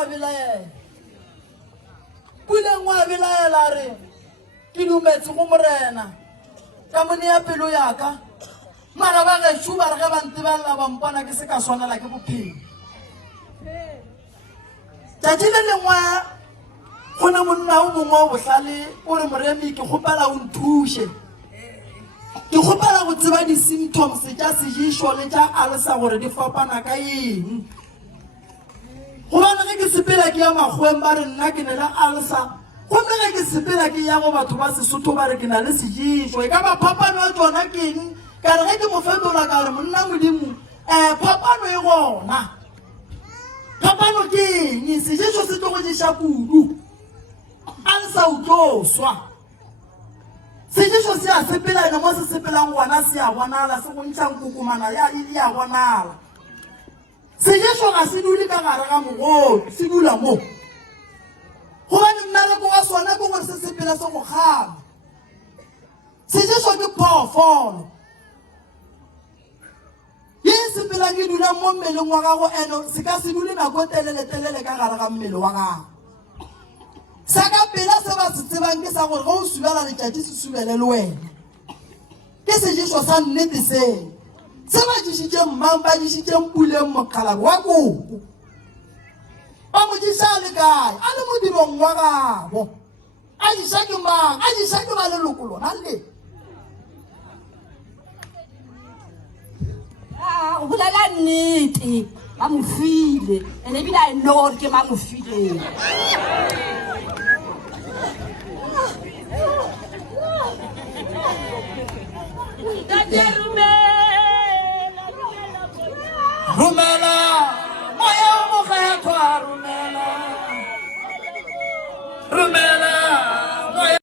wa belaela puleng wa belaela re ke dumetse go morena ka mone ya pelo yaka mara ba ge shuba re ga ba ntebella ba mpona ke se ka swanela ke bophelo tšatši le lengwe go ne monna o mongwe o bohlale o re moremi ke kgopela o nthuše ke kgopela go tseba di-symptoms tša sejišo le tša alsa gore di fapana ka eng gobane ge ke sepela ke ya makgweng ba re nna ke ne le alsa gomme ge ke sepela ke ya go batho ba sesotho ba re ke na le sejišo e ka ba phapano ya tsona ke eng ka re ge ke mo fetola ka re monna modimo phapano e gona phapano ke eng sejišo se tlo go ješa kudu alsa o tlo swa sejišo se a sepelana mo se sepelang gona se a bonala se go ntšhang kukumana ya bonala sejišo ga se dule ka gare ga mogote se dula mo gobane mmereko wa sona ke gore se sepela se go kgama sejišo ke phoofolo ye sepelang e dulang mo mmeleng wa gago eno se ka se dule nako telele ka gare ga mmele wa gago sa ka pela se ba se tsebang ke sa gore ge o subela letšatši se subele le wena ke sejišo sa nnete seo se ba dišitšeng mang ba dišitšeng puleng mokgalabo wa koko ba mo diša le kae a le modirong wa gabo a diša ke mang a diša ke ba leloko lona le o bolela nnete ba mo file ene ebile a eno gore ke ba mo fileng rumela moya o mokgethwa rumela